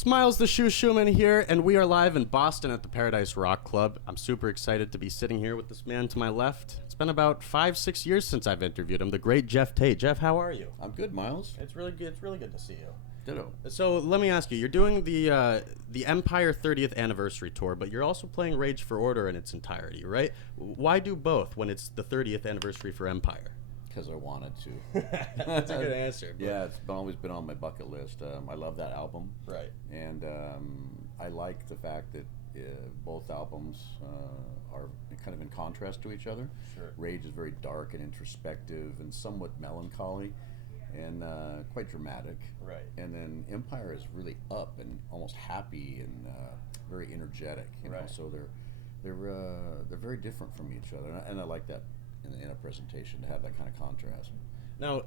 It's Miles the Shoe Schuman here, and we are live in Boston at the Paradise Rock Club. I'm super excited to be sitting here with this man to my left. It's been about 5-6 years since I've interviewed him, the great Geoff Tate. Geoff, how are you? I'm good, Miles. It's really good to see you. Ditto. So let me ask you, you're doing the Empire 30th anniversary tour, but you're also playing Rage for Order in its entirety, right? Why do both when it's the 30th anniversary for Empire? Because I wanted to. That's a good answer. Yeah, it's always been on my bucket list. I love that album. Right. And I like the fact that both albums are kind of in contrast to each other. Sure. Rage is very dark and introspective and somewhat melancholy and quite dramatic. Right. And then Empire is really up and almost happy and very energetic. You know? Right. So they're very different from each other, and I like that in a presentation to have that kind of contrast. Now,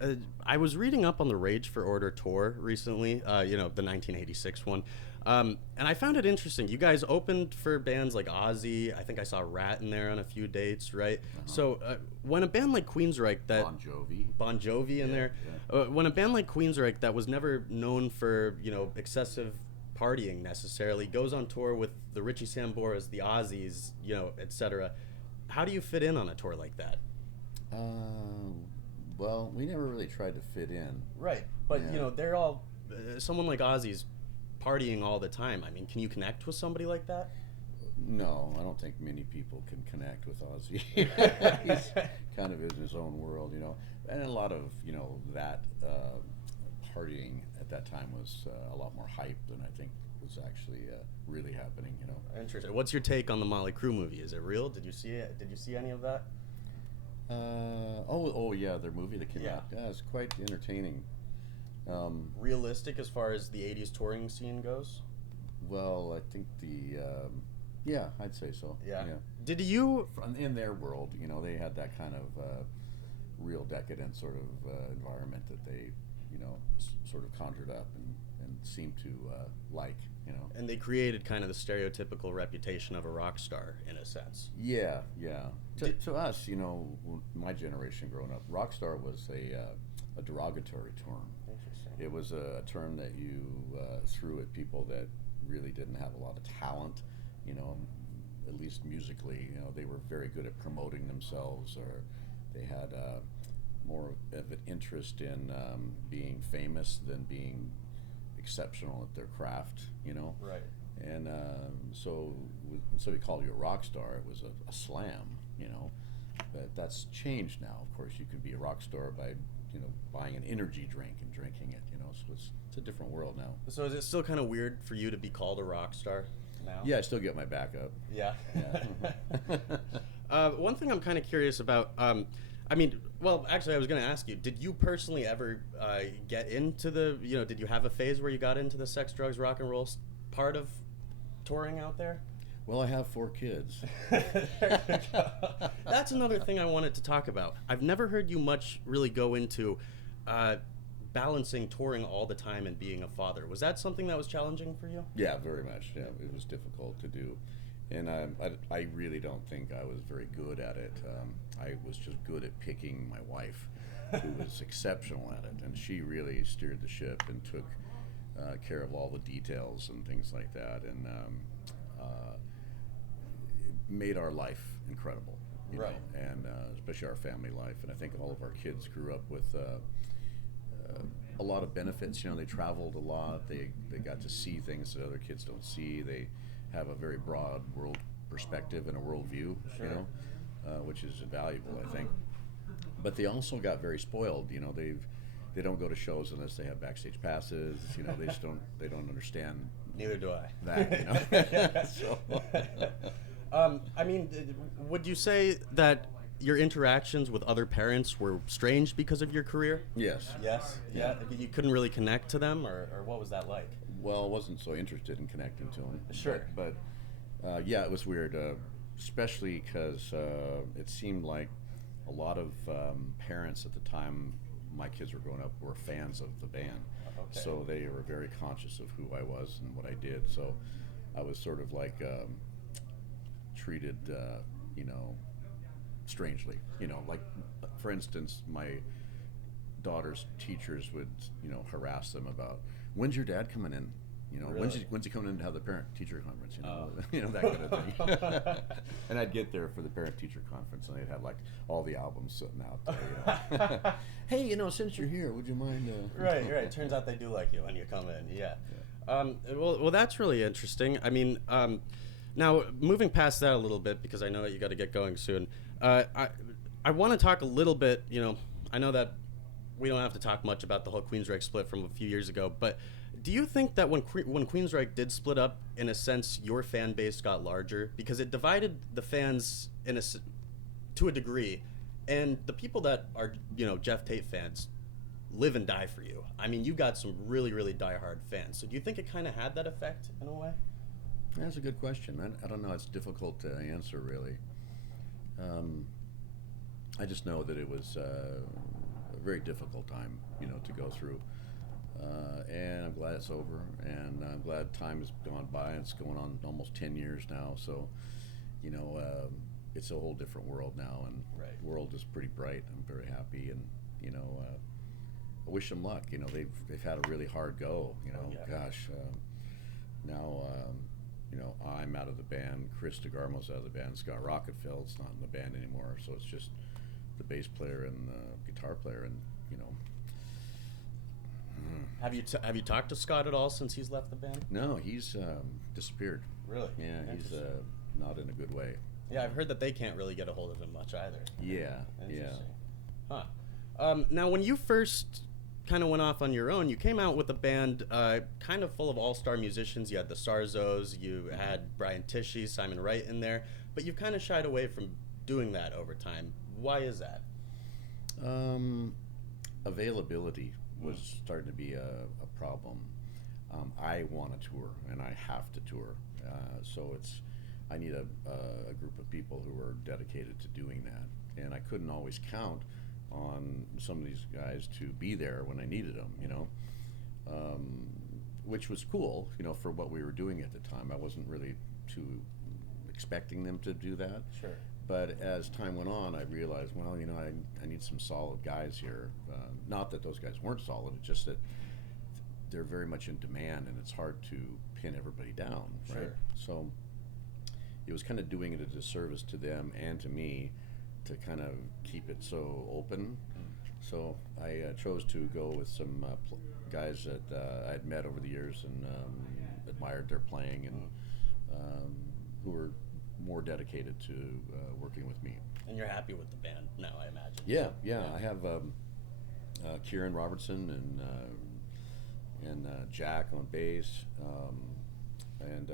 I was reading up on the Rage for Order tour recently, the 1986 one, and I found it interesting. You guys opened for bands like Ozzy. I think I saw Rat in there on a few dates, right? Uh-huh. So when a band like Queensryche that... Bon Jovi in there. Yeah. When a band like Queensryche that was never known for, excessive partying necessarily, goes on tour with the Richie Samboras, the Ozzies, etc., how do you fit in on a tour like that? Well, we never really tried to fit in. Right, but Yeah. they're all someone like Ozzy's partying all the time. I mean, can you connect with somebody like that? No, I don't think many people can connect with Ozzy. He's kind of in his own world, and a lot of that partying at that time was a lot more hype than I think was actually really happening. Interesting. What's your take on the Motley Crue movie? Is it real? Did you see it? Did you see any of that? Yeah, their movie that came out. Yeah, it's quite entertaining. Realistic as far as the '80s touring scene goes. Well, I think yeah, I'd say so. Yeah. Did you? In their world, they had that kind of real decadent sort of environment that they, sort of conjured up and seemed to like. And they created kind of the stereotypical reputation of a rock star in a sense. Yeah. To us, my generation growing up, rock star was a derogatory term. Interesting. It was a term that you threw at people that really didn't have a lot of talent, at least musically. They were very good at promoting themselves, or they had more of an interest in being famous than being exceptional at their craft, Right. And so when somebody called you a rock star, it was a slam, But that's changed now. Of course, you can be a rock star by, buying an energy drink and drinking it, So it's a different world now. So is it still kind of weird for you to be called a rock star now? Yeah, I still get my back up. Yeah. Yeah. One thing I'm kind of curious about. Actually, I was going to ask you, did you personally ever get into the, did you have a phase where you got into the sex, drugs, rock and roll part of touring out there? Well, I have 4 kids. There you go. That's another thing I wanted to talk about. I've never heard you much really go into balancing touring all the time and being a father. Was that something that was challenging for you? Yeah, very much. Yeah, it was difficult to do. And I really don't think I was very good at it. I was just good at picking my wife, who was exceptional at it. And she really steered the ship and took care of all the details and things like that. And it made our life incredible. Right. And especially our family life. And I think all of our kids grew up with a lot of benefits. They traveled a lot. They got to see things that other kids don't see. They have a very broad world perspective and a worldview, Sure. Which is invaluable, I think. But they also got very spoiled. They don't go to shows unless they have backstage passes. They just don't understand. Neither do I. That. So. Would you say that your interactions with other parents were strange because of your career? Yes. Yes. Yeah. You couldn't really connect to them, or what was that like? Well, I wasn't so interested in connecting to them. Sure. But yeah, it was weird, especially because it seemed like a lot of parents at the time my kids were growing up were fans of the band. Okay. So they were very conscious of who I was and what I did. So I was sort of like treated, strangely. Like, for instance, my daughter's teachers would, harass them about, when's your dad coming in? You know, Really? when's he coming in to have the parent-teacher conference? You know, Oh. you know, that kind of thing. And I'd get there for the parent-teacher conference, and they'd have like all the albums sitting out there. You know? Hey, you know, since you're here, would you mind? Right. Turns out they do like you when you come in. Yeah. Well, that's really interesting. I mean, now moving past that a little bit because I know that you got to get going soon. I want to talk a little bit. You know, I know that we don't have to talk much about the whole Queensryche split from a few years ago, but do you think that when Queensryche did split up, in a sense, your fan base got larger because it divided the fans to a degree, and the people that are, you know, Geoff Tate fans live and die for you. I mean, you got some really, really diehard fans. So do you think it kind of had that effect in a way? That's a good question. I don't know. It's difficult to answer, really. I just know that it was a very difficult time, you know, to go through. And I'm glad it's over, and I'm glad time has gone by. It's going on almost 10 years now, so, you know, it's a whole different world now, and Right. the world is pretty bright. I'm very happy, and, you know, I wish them luck. You know, they've had a really hard go, you know. Oh, yeah. Gosh, now, you know, I'm out of the band, Chris DeGarmo's out of the band, Scott Rockefeller's not in the band anymore, so it's just the bass player and the guitar player, and, you know. Have you talked to Scott at all since he's left the band? No, he's disappeared. Really? Yeah, he's Interesting. not in a good way. Yeah, I've heard that they can't really get a hold of him much either. Yeah, yeah. Interesting. Huh. Now, when you first kind of went off on your own, you came out with a band kind of full of all-star musicians. You had the Sarzos, you had Brian Tishy, Simon Wright in there, but you've kind of shied away from doing that over time. Why is that? Availability was starting to be a problem. I want to tour, and I have to tour. So I need a group of people who are dedicated to doing that. And I couldn't always count on some of these guys to be there when I needed them, you know, which was cool, you know, for what we were doing at the time. I wasn't really too expecting them to do that. Sure. But as time went on, I realized, well, you know, I need some solid guys here. Not that those guys weren't solid, it's just that they're very much in demand, and it's hard to pin everybody down, right? Sure. So it was kind of doing it a disservice to them and to me to kind of keep it so open. So I chose to go with some guys that I'd met over the years and admired their playing, and who were more dedicated to working with me. And you're happy with the band now, I imagine. Yeah. I have Kieran Robertson and Jack on bass, and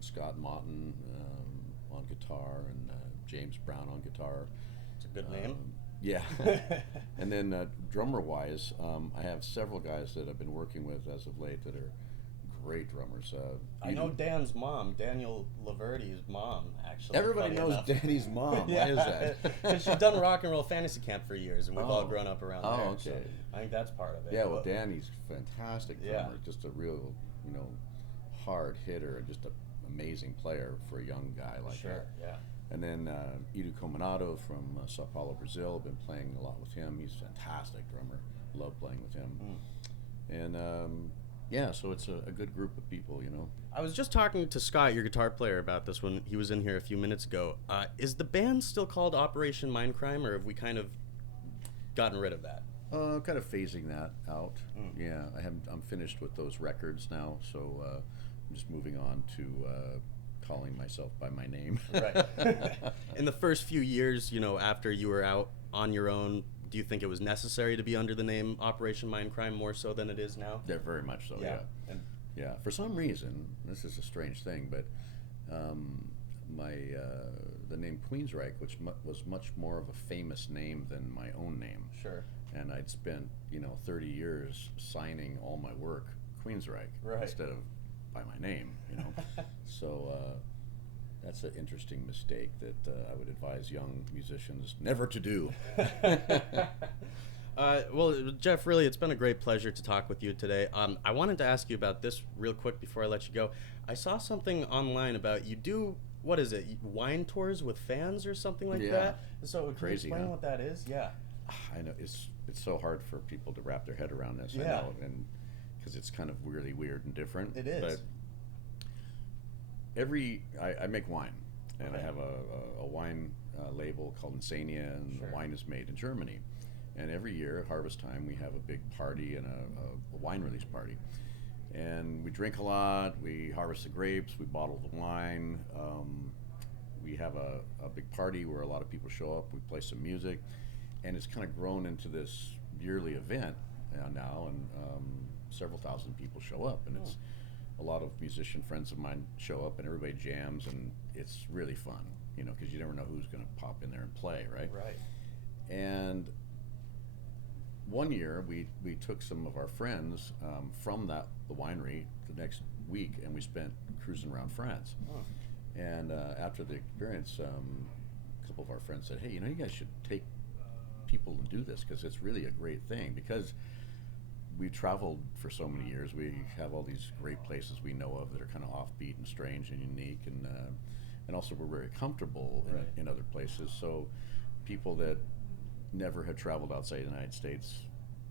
Scott Motton on guitar, and James Brown on guitar. It's a good name. Yeah. And then drummer-wise, I have several guys that I've been working with as of late that are great drummers. I know Dan's mom, Daniel Laverty's mom, actually. Everybody funny knows enough. Danny's mom. Yeah. Why is that? Because she's done rock and roll fantasy camp for years, and we've all Oh. grown up around Oh, there. okay. So I think that's part of it. Yeah, well, Danny's fantastic Yeah. drummer, just a real, you know, hard hitter, and just an amazing player for a young guy like Sure, that. yeah. And then Edu Cominato from Sao Paulo, Brazil. I've been playing a lot with him. He's a fantastic drummer. Love playing with him. And yeah, so it's a good group of people, you know. I was just talking to Scott, your guitar player, about this when he was in here a few minutes ago. Is the band still called Operation Mindcrime, or have we kind of gotten rid of that? Kind of phasing that out. Yeah, I'm finished with those records now, so I'm just moving on to calling myself by my name. Right. In the first few years, you know, after you were out on your own, do you think it was necessary to be under the name Operation Mindcrime more so than it is now? Yeah, very much so. Yeah. Yeah. And Yeah. For some reason, this is a strange thing, but the name Queensryche, which was much more of a famous name than my own name, sure. and I'd spent 30 years signing all my work Queensryche Right. instead of by my name, you know. So that's an interesting mistake that I would advise young musicians never to do. Well, Geoff, really, it's been a great pleasure to talk with you today. I wanted to ask you about this real quick before I let you go. I saw something online about you do, what is it, wine tours with fans or something like Yeah. that? So can Crazy, you explain huh? what that is? Yeah. I know it's so hard for people to wrap their head around this. I Yeah. know, and because it's kind of really weird and different. It is. But I make wine, and I have a wine label called Insania, and the wine is made in Germany. And every year at harvest time, we have a big party and a wine release party. And we drink a lot, we harvest the grapes, we bottle the wine. We have a big party where a lot of people show up, we play some music, and it's kind of grown into this yearly event now, and several thousand people show up, and it's a lot of musician friends of mine show up, and everybody jams, and it's really fun, you know, because you never know who's going to pop in there and play, right? Right. And one year we took some of our friends from the winery the next week, and we spent cruising around France. Oh. And after the experience, a couple of our friends said, hey, you know, you guys should take people and do this, because it's really a great thing. Because we traveled for so many years, we have all these great places we know of that are kind of offbeat and strange and unique, and also we're very comfortable in other places. So people that never had traveled outside the United States,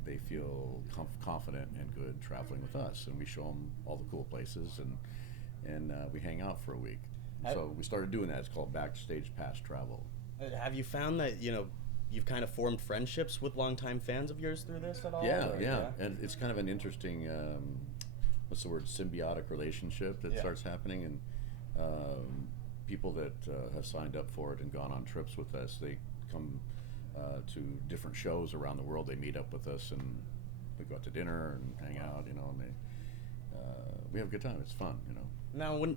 they feel confident and good traveling with us, and we show them all the cool places, and we hang out for a week. So we started doing that. It's called Backstage Pass Travel. Have you found that, you know, you've kind of formed friendships with longtime fans of yours through this at all? Yeah. And it's kind of an interesting, what's the word, symbiotic relationship that starts happening, and people that have signed up for it and gone on trips with us, they come to different shows around the world. They meet up with us, and we go out to dinner and hang out, you know, and we have a good time. It's fun, you know. Now, when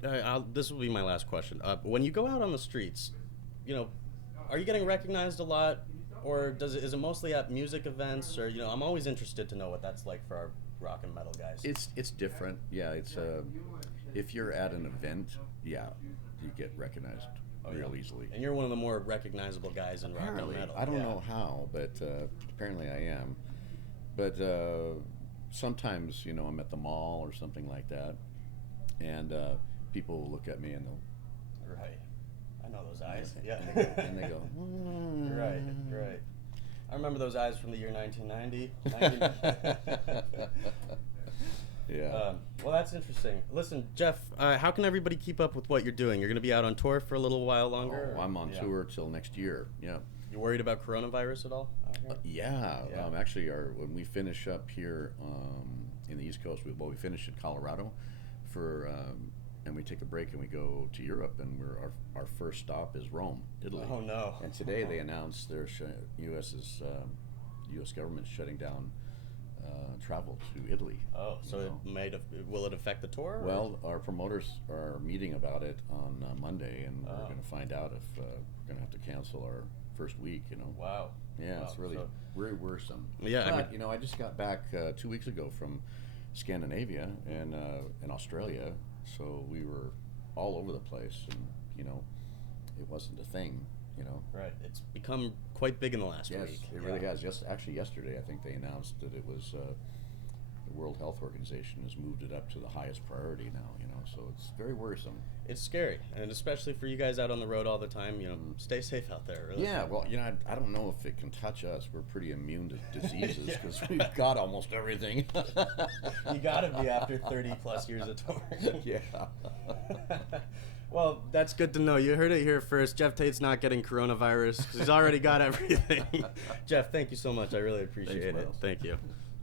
this will be my last question. When you go out on the streets, you know, are you getting recognized a lot, or is it mostly at music events, or, you know, I'm always interested to know what that's like for our rock and metal guys. It's different. Yeah, it's if you're at an event, you get recognized real easily. And you're one of the more recognizable guys in rock and metal. I don't know how, but apparently I am. But sometimes, you know, I'm at the mall or something like that, and people will look at me and they'll... Right. I know those eyes. Yeah. And they go... Right. I remember those eyes from the year 1990. Yeah. Well, that's interesting. Listen, Geoff, how can everybody keep up with what you're doing? You're going to be out on tour for a little while longer? Oh, I'm on tour till next year. Yeah. You worried about coronavirus at all? Yeah. Actually, when we finish up here in the East Coast, we finish in Colorado and we take a break and we go to Europe, and our first stop is Rome, Italy. Oh no! And today they announced U.S. government's shutting down travel to Italy. Oh, so will it affect the tour? Well, our promoters are meeting about it on Monday, and we're going to find out if we're going to have to cancel our first week. You know. Wow. Yeah, it's really very worrisome. Yeah, but you know, I just got back 2 weeks ago from Scandinavia and in Australia, so we were all over the place, and you know, it wasn't a thing, you know. Right. It's become quite big in the last week. Yes, it really has. Actually, yesterday I think they announced that it was the World Health Organization has moved it up to the highest priority now. You know, so it's very worrisome. It's scary, and especially for you guys out on the road all the time. You know, stay safe out there. Really. Yeah. Well, you know, I don't know if it can touch us. We're pretty immune to diseases because we've got almost everything. You gotta be after 30 plus years of touring. Yeah. Well, that's good to know. You heard it here first. Geoff Tate's not getting coronavirus because he's already got everything. Geoff, thank you so much. I really appreciate it. Thanks, Miles. Thank you.